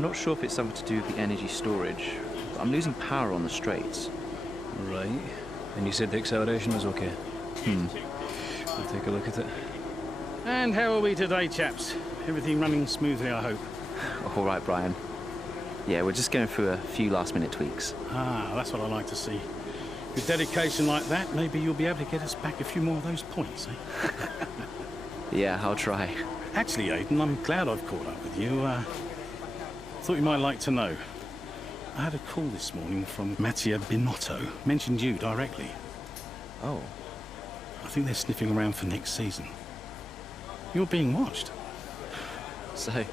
I'm not sure if it's something to do with the energy storage, but I'm losing power on the straights. Right. And you said the acceleration was okay? We'll take a look at it. And how are we today, chaps? Everything running smoothly, I hope. All right, Brian. Yeah, we're just going through a few last-minute tweaks. Ah, that's what I like to see. With dedication like that, maybe you'll be able to get us back a few more of those points, eh? Yeah, I'll try. Actually, Aiden, I'm glad I've caught up with you. Thought you might like to know. I had a call this morning from Mattia Binotto. Mentioned you directly. Oh. I think they're sniffing around for next season. You're being watched. So,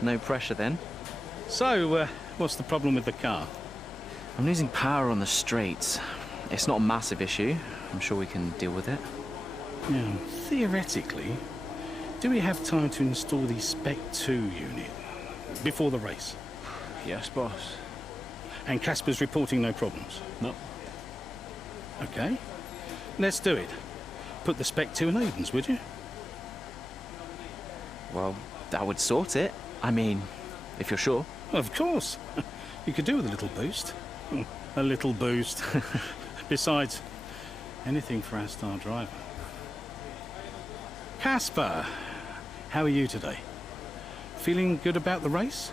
no pressure then? So, what's the problem with the car? I'm losing power on the straights. It's not a massive issue. I'm sure we can deal with it. Now, theoretically, do we have time to install the Spec 2 unit before the race? Yes, boss. And Casper's reporting no problems? No. Okay. Let's do it. Put the Spec 2 in Aiden's, would you? Well, that would sort it. I mean, if you're sure. Of course. You could do with a little boost. A little boost. Besides, anything for our star driver. Casper, how are you today? Feeling good about the race?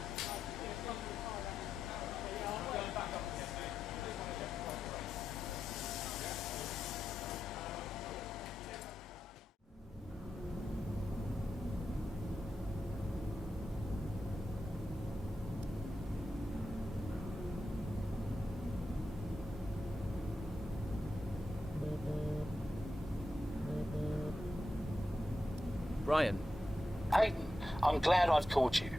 Brian. Aiden, I'm glad I've caught you.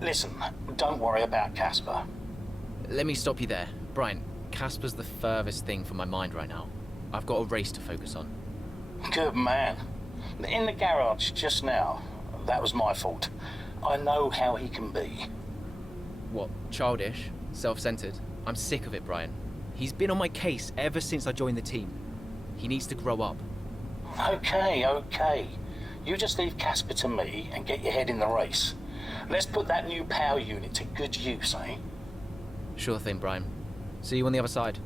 Listen, don't worry about Casper. Let me stop you there. Brian, Casper's the furthest thing from my mind right now. I've got a race to focus on. Good man. In the garage just now, that was my fault. I know how he can be. What, childish? Self-centered? I'm sick of it, Brian. He's been on my case ever since I joined the team. He needs to grow up. Okay. You just leave Casper to me and get your head in the race. Let's put that new power unit to good use, eh? Sure thing, Brian. See you on the other side.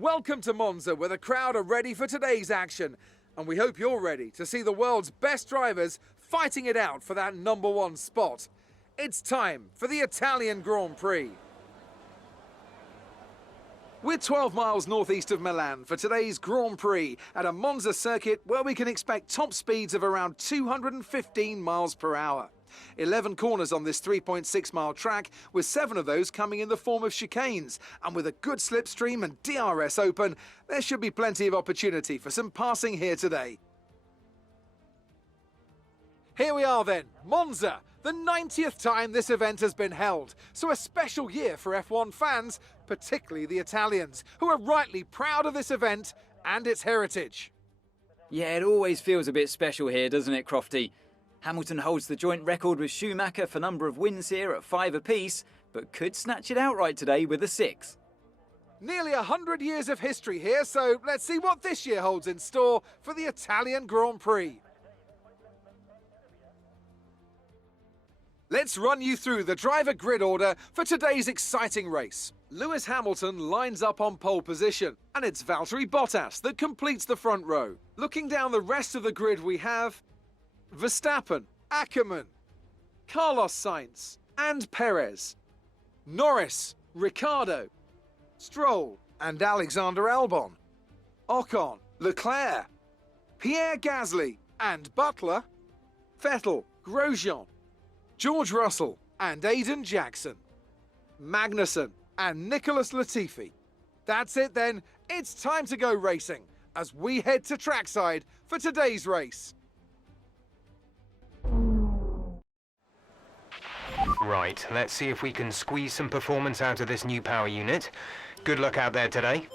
Welcome to Monza, where the crowd are ready for today's action. And we hope you're ready to see the world's best drivers fighting it out for that #1 spot. It's time for the Italian Grand Prix. We're 12 miles northeast of Milan for today's Grand Prix at a Monza circuit where we can expect top speeds of around 215 miles per hour. 11 corners on this 3.6-mile track, with 7 of those coming in the form of chicanes. And with a good slipstream and DRS open, there should be plenty of opportunity for some passing here today. Here we are then, Monza, the 90th time this event has been held. So a special year for F1 fans, particularly the Italians, who are rightly proud of this event and its heritage. Yeah, it always feels a bit special here, doesn't it, Crofty? Hamilton holds the joint record with Schumacher for number of wins here at 5 apiece, but could snatch it outright today with a 6. Nearly 100 years of history here, so let's see what this year holds in store for the Italian Grand Prix. Let's run you through the driver grid order for today's exciting race. Lewis Hamilton lines up on pole position, and it's Valtteri Bottas that completes the front row. Looking down the rest of the grid, we have Verstappen, Akkerman, Carlos Sainz and Perez, Norris, Ricciardo, Stroll and Alexander Albon, Ocon, Leclerc, Pierre Gasly and Butler, Vettel, Grosjean, George Russell and Aiden Jackson, Magnussen and Nicholas Latifi. That's it then, it's time to go racing as we head to trackside for today's race. Right, let's see if we can squeeze some performance out of this new power unit. Good luck out there today.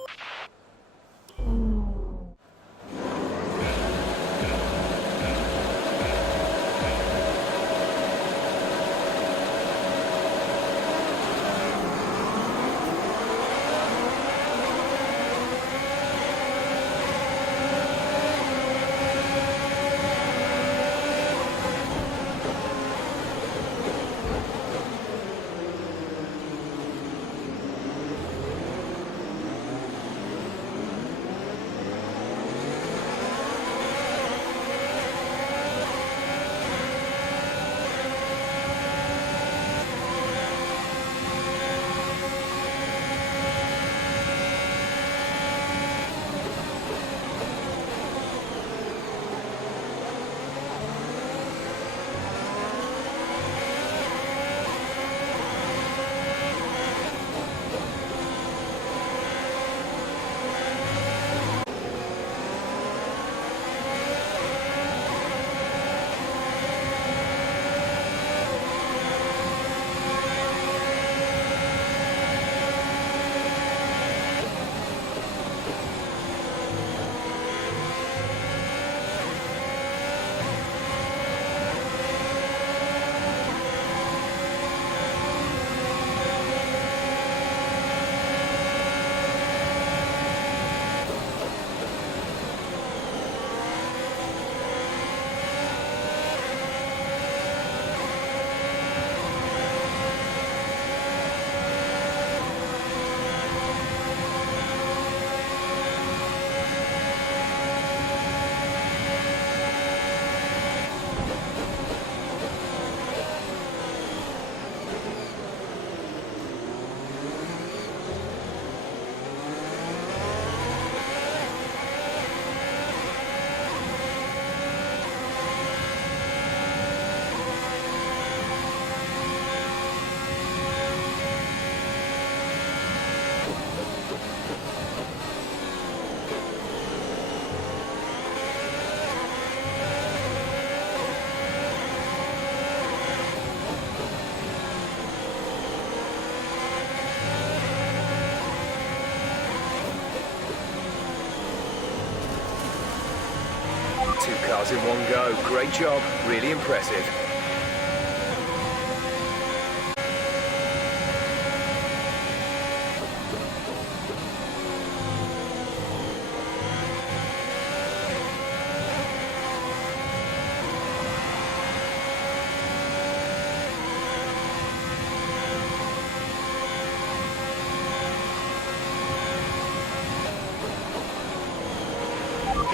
Two cars in one go. Great job. Really impressive.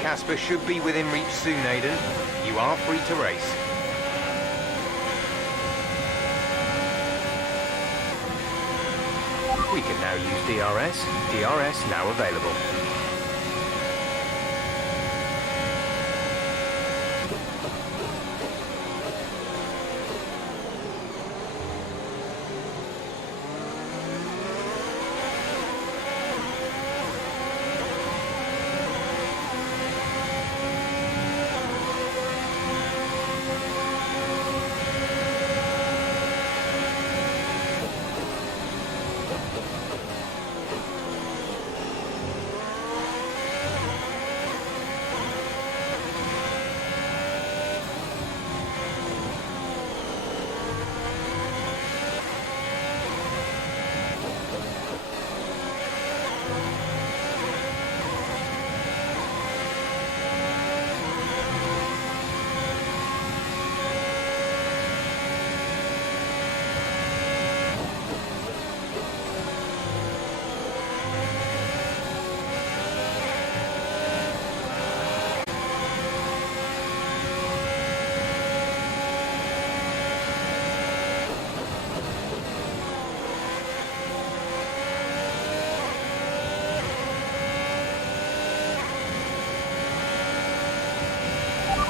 Casper should be within reach soon, Aiden. You are free to race. We can now use DRS. DRS now available.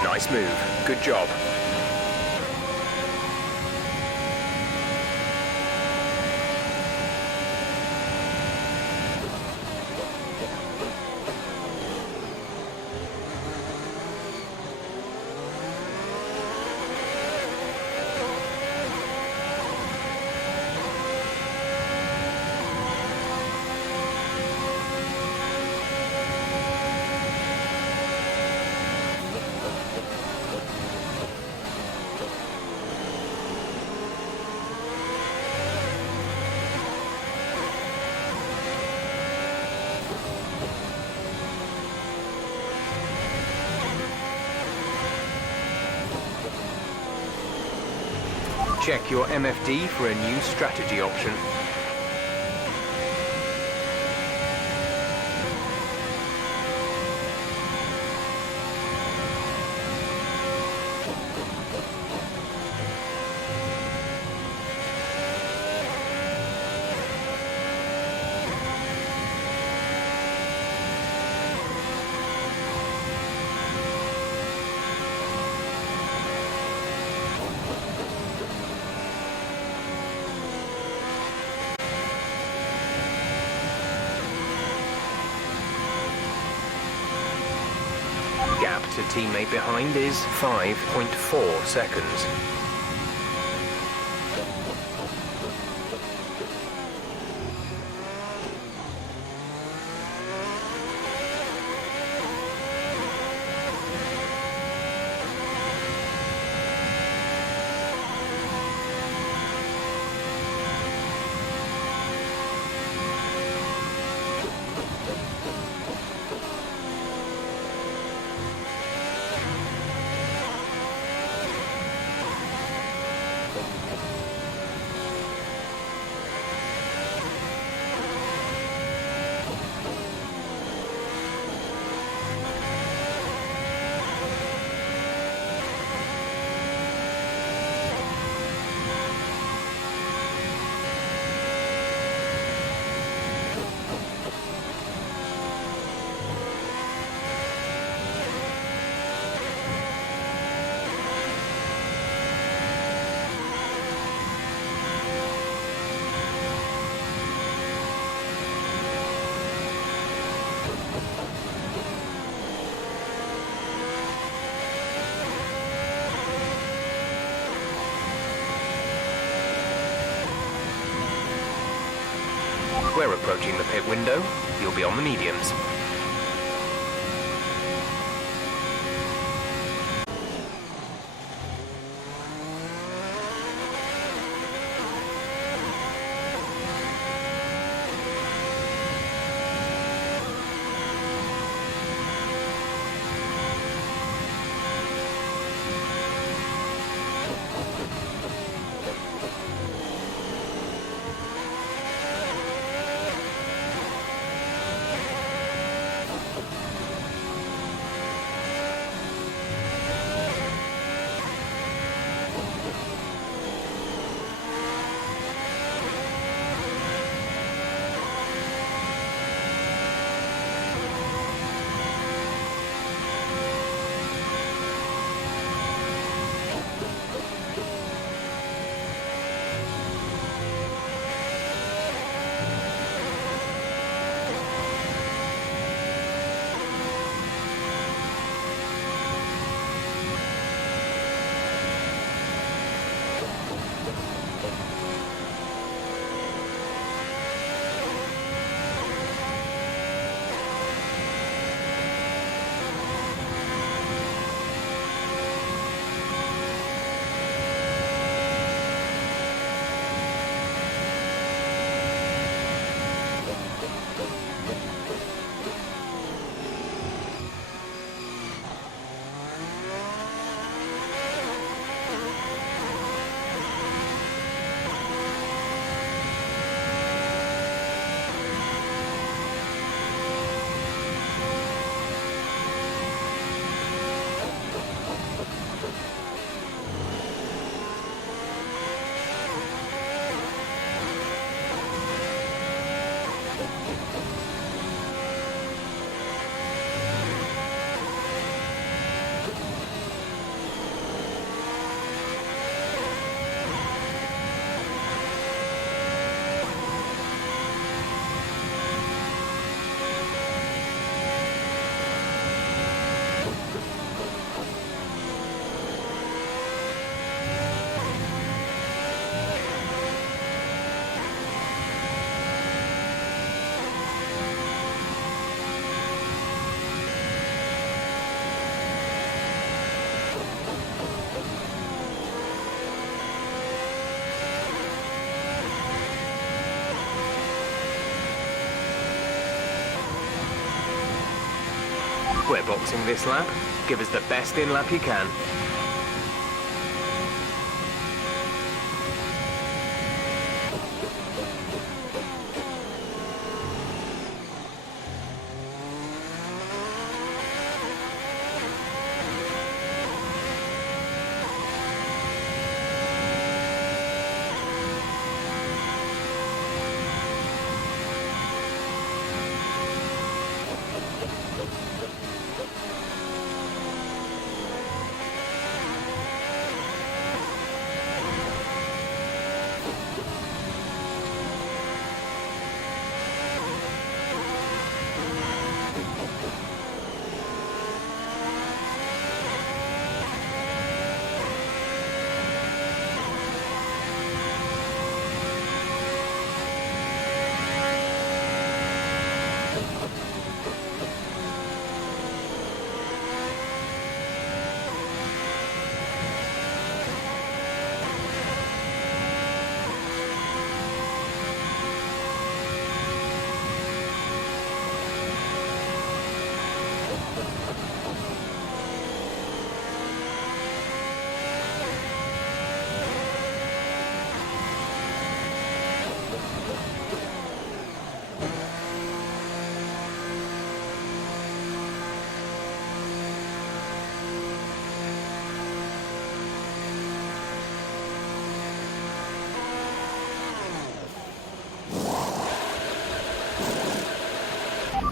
Nice move. Good job. check your MFD for a new strategy option. Gap to teammate behind is 5.4 seconds. We're approaching the pit window. You'll be on the mediums. We're boxing this lap. Give us the best in lap you can.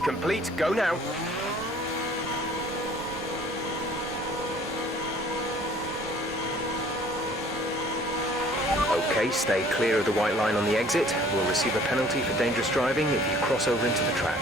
Complete, go now. Okay, stay clear of the white line on the exit. We'll receive a penalty for dangerous driving if you cross over into the track.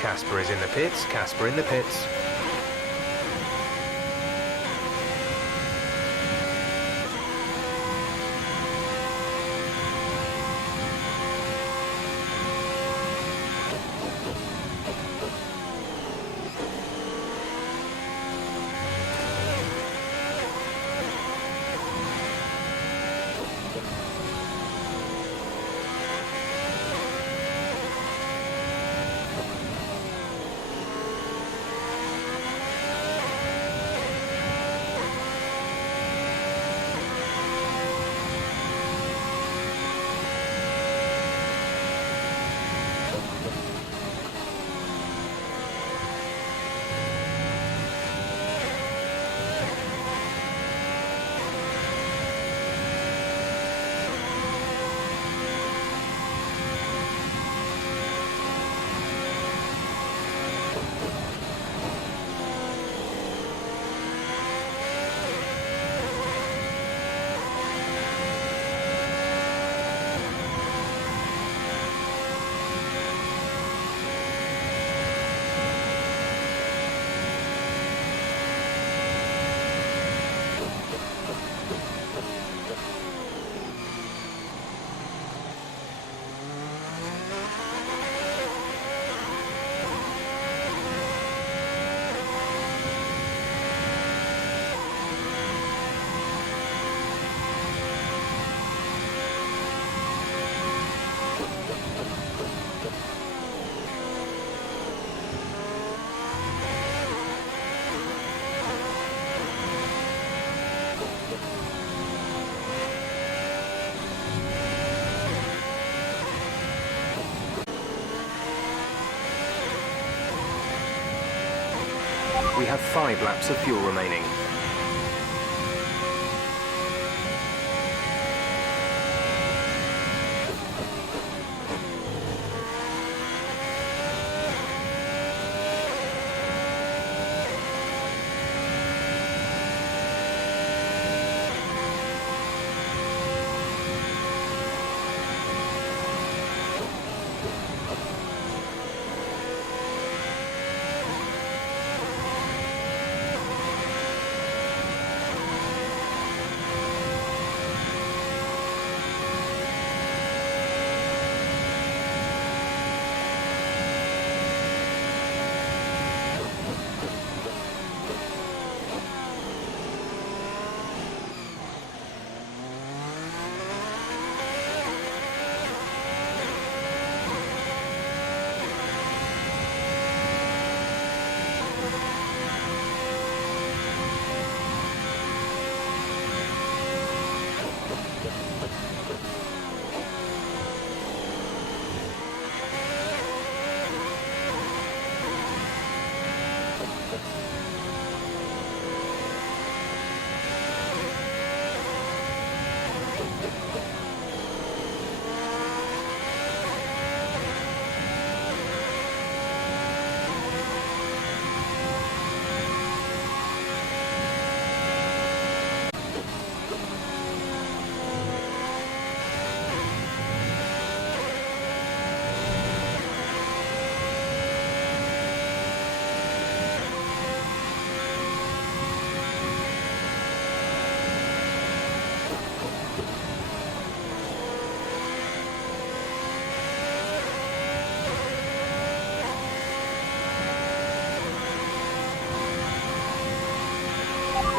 Casper is in the pits, Casper in the pits. We have 5 laps of fuel remaining.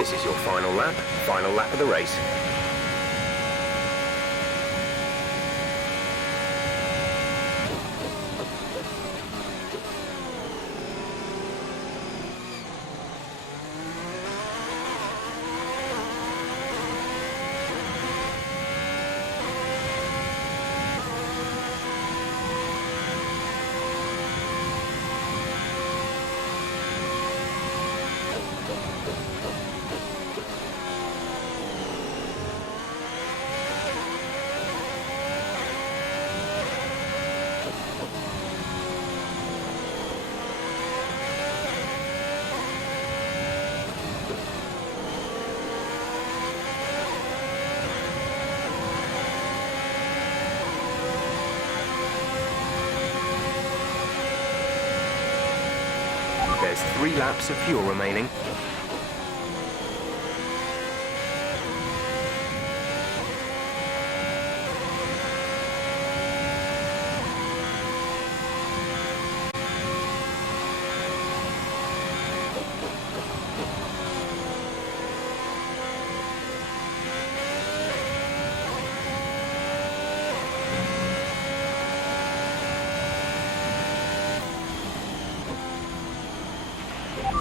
This is your final lap of the race. There's 3 laps of fuel remaining.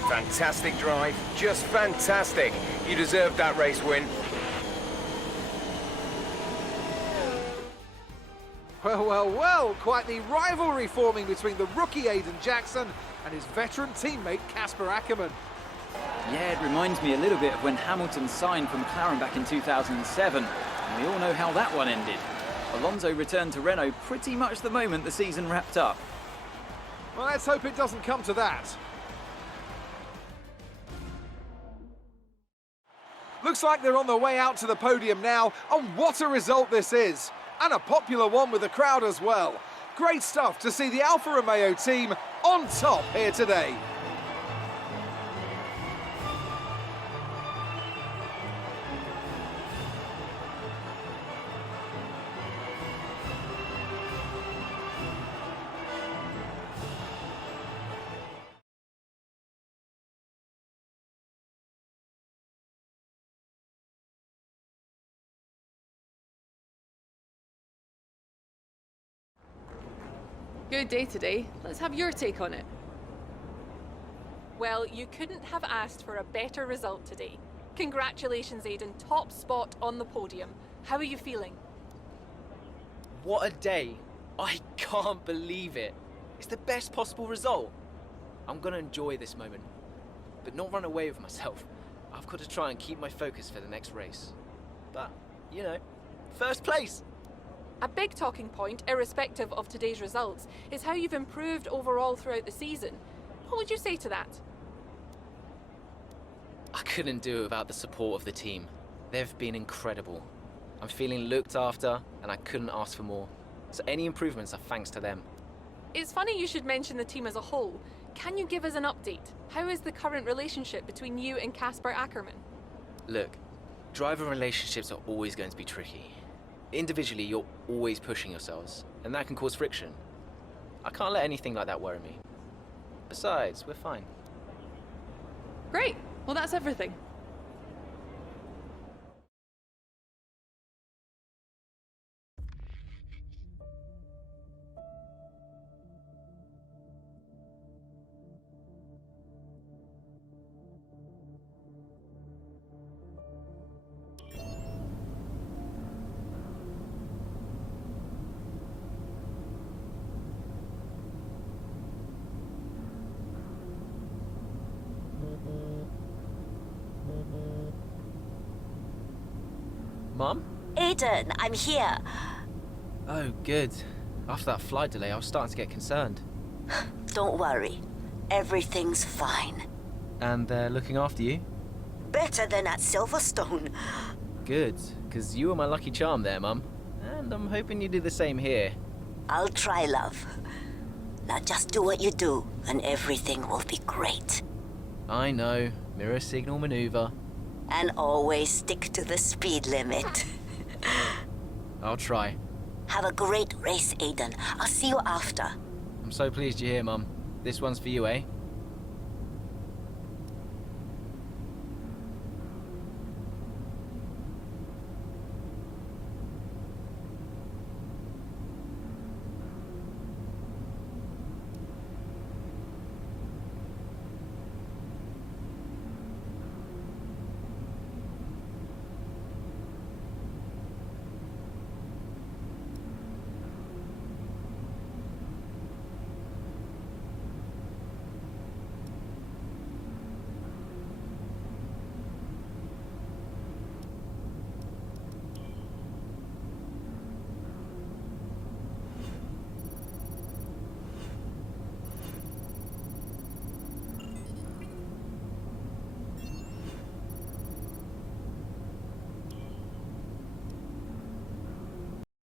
Fantastic drive, just fantastic. You deserved that race win. Well, well, well, quite the rivalry forming between the rookie Aiden Jackson and his veteran teammate Casper Akkerman. Yeah, it reminds me a little bit of when Hamilton signed for McLaren back in 2007, and we all know how that one ended. Alonso returned to Renault pretty much the moment the season wrapped up. Well, let's hope it doesn't come to that. Looks like they're on their way out to the podium now, and what a result this is! And a popular one with the crowd as well. Great stuff to see the Alfa Romeo team on top here today. Good day today. Let's have your take on it. Well, you couldn't have asked for a better result today. Congratulations, Aiden. Top spot on the podium. How are you feeling? What a day. I can't believe it. It's the best possible result. I'm gonna enjoy this moment, but not run away with myself. I've got to try and keep my focus for the next race. But, you know, first place. A big talking point, irrespective of today's results, is how you've improved overall throughout the season. What would you say to that? I couldn't do it without the support of the team. They've been incredible. I'm feeling looked after, and I couldn't ask for more. So any improvements are thanks to them. It's funny you should mention the team as a whole. Can you give us an update? How is the current relationship between you and Casper Akkerman? Look, driver relationships are always going to be tricky. Individually, you're always pushing yourselves, and that can cause friction. I can't let anything like that worry me. Besides, we're fine. Great. Well, that's everything. Mum? Aiden, I'm here. Oh, good. After that flight delay, I was starting to get concerned. Don't worry. Everything's fine. And they're looking after you? Better than at Silverstone. Good, because you were my lucky charm there, Mum. And I'm hoping you do the same here. I'll try, love. Now just do what you do, and everything will be great. I know. Mirror signal maneuver. And always stick to the speed limit. I'll try. Have a great race, Aiden. I'll see you after. I'm so pleased you're here, Mum. This one's for you, eh?